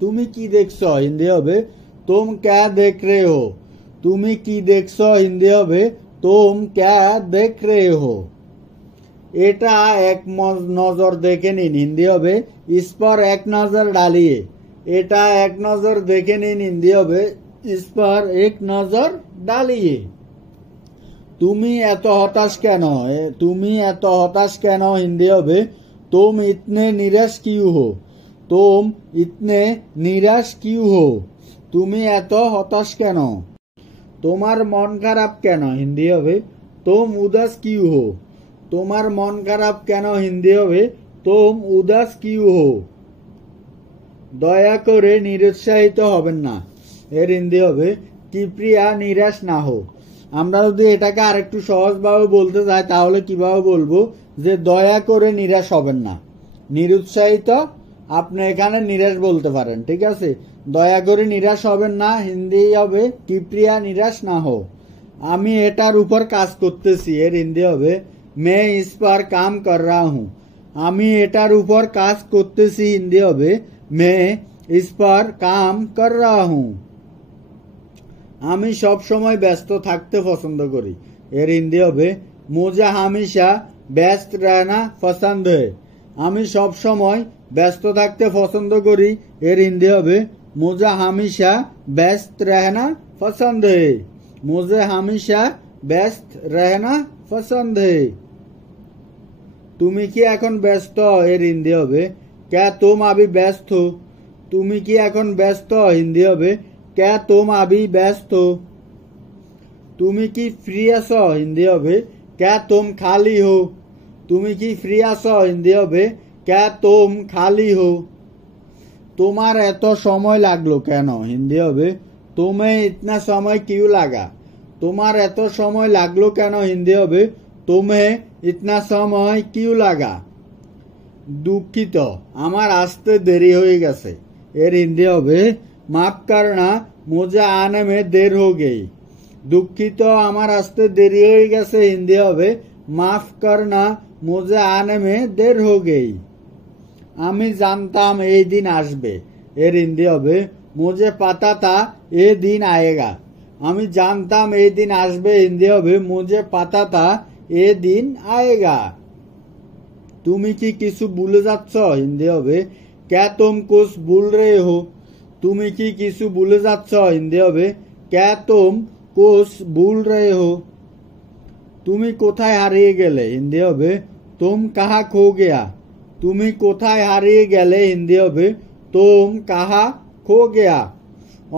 তুমি কি দেখছো হিন্দি হবে तुम क्या देख रहे हो। তুমি কি দেখছো হিন্দি হবে तुम क्या देख रहे हो। এটা এক নজর দেখে নিন হিন্দি হবে इस पर एक नजर डालिए। এটা এক নজর দেখে নিন হিন্দি হবে इस पर एक नजर डालिए। তুমি এত হতাশ কেন তুমি এত হতাশ কেন হিন্দি হবে तुम इतने निराश क्यों हो। तुम इतने निराश क्यों हो। তুমি এত হতাশ কেন। তোমার মন খারাপ কেন হিন্দি হবে तुम उदास क्यों हो। তোমার মন খারাপ কেন হিন্দি হবে तुम उदास क्यों हो। দয়া করে নিরুৎসাহিত হবেন না এর হিন্দি হবে কৃপয়া নিরাশ না হো। আমরা যদি এটাকে আরেকটু সহজভাবে বলতে যাই তাহলে কিভাবে বলবো যে দয়া করে নিরাশ হবেন না। নিরুৎসাহিত আপনি এখানে নিরাশ বলতে পারেন, ঠিক আছে। দয়া করে নিরাশ হবেন না হিন্দি হবে কৃপয়া নিরাশ না হো। আমি এটার উপর কাজ করতেছি এর হিন্দি হবে मैं इस पर काम कर रहा हूँ। আমি এটার উপর কাজ করতেছি হিন্দি হবে मैं इस पर काम कर रहा हूँ। আমি সব সময় ব্যস্ত থাকতে পছন্দ করি এর হিন্দি হবে मुझे हमेशा ব্যস্ত रहना पसंद है। আমি সব সময় ব্যস্ত থাকতে পছন্দ করি এর হিন্দি হবে मुझे हमेशा ব্যস্ত रहना पसंद है। मुझे हमेशा ব্যস্ত रहना पसंद है। তুমি কি এখন ব্যস্ত এর হিন্দি হবে क्या तुम अभी व्यस्त हो। তুমি কি এখন ব্যস্ত হিন্দি হবে क्या तुम अभी व्यस्त हो। তুমি কি ফ্রি আছো হিন্দি হবে क्या तुम खाली हो। তুমি কি ফ্রি আছো হিন্দি হবে क्या तुम खाली हो। তোমার এত সময় লাগলো কেন হিন্দি হবে तुम्हें इतना समय क्यों लगा। তোমার এত সময় লাগলো কেন হিন্দি হবে तुम्हें इतना समय क्यों लगा। দুঃখিত আমার আসতে দেরি হয়ে গেছে এর হিন্দি হবে माफ करना मुझे आने में देर हो गई। দুঃখিত আমার আসতে দেরি হয়ে গেছে হিন্দি হবে माफ करना मुझे आने में देर हो गई। আমি জানতাম এই দিন আসবে এর হিন্দি হবে मुझे पता था ये दिन आएगा। আমি জানতাম এই দিন আসবে হিন্দি হবে मुझे पता था ये दिन आएगा। তুমি কি কিছু ভুলে যাচ্ছ হিন্দি হবে क्या तुम कुछ भूल रहे हो। তুমি কি কিছু ভুলে যাচ্ছ হিন্দি হবে क्या तुम कुछ भूल रहे हो। তুমি কোথায় হারিয়ে গেলে হিন্দি হবে तुम कहाँ खो गया। তুমি কোথায় হারিয়ে গেলে হিন্দি হবে तुम कहाँ खो गया।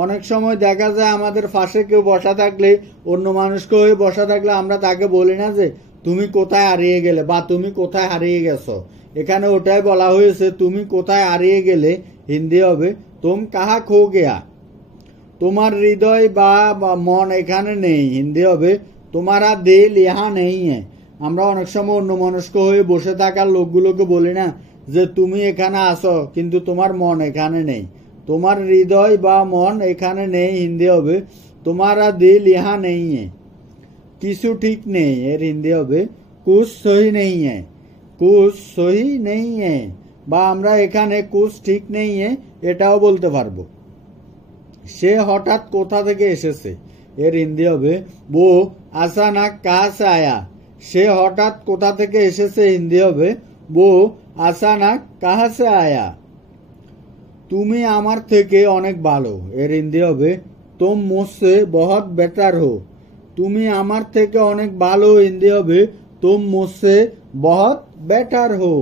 অনেক সময় দেখা যায় আমাদের পাশে কেউ বসা থাকলে অন্য মানুষকে হয়ে বসা থাকলে আমরা তাকে বলি না যে তুমি কোথায় হারিয়ে গেলে বা তুমি কোথায় হারিয়ে গেছো। এখানে ওটাই বলা হয়েছে তুমি কোথায় হারিয়ে গেলে হিন্দি হবে तुम कहाँ खो गया। তোমার হৃদয় বা মন এখানে নেই হিন্দি হবে তোমারা দিল ইহা নেই है। আমরা অনেক সময় অন্য মানুষকে হয়ে বসে থাকার লোকগুলোকে বলি না যে তুমি এখানে আসো কিন্তু তোমার মন এখানে নেই। তোমার হৃদয় বা মন এখানে নেই হিন্দি হবে তোমারা দিল ইহা নেই है। কিছু ঠিক নেই এর হিন্দি হবে कुछ सही नहीं है। कुछ सही नहीं है বা আমরা এখানে कुछ ঠিক নেই है এটাও বলতে পারবো। সে হঠাৎ কোথা থেকে এসেছে এর হিন্দি হবে वो अचानक कहाँ से आया। সে হঠাৎ কোথা থেকে এসেছে হিন্দি হবে वो अचानक कहाँ से आया। তুমি আমার থেকে অনেক ভালো এর হিন্দি হবে तुम मुझसे बहुत बेहतर हो। তুমি আমার থেকে অনেক ভালো হিন্দি হবে तुम मुझसे बहुत बेहतर हो।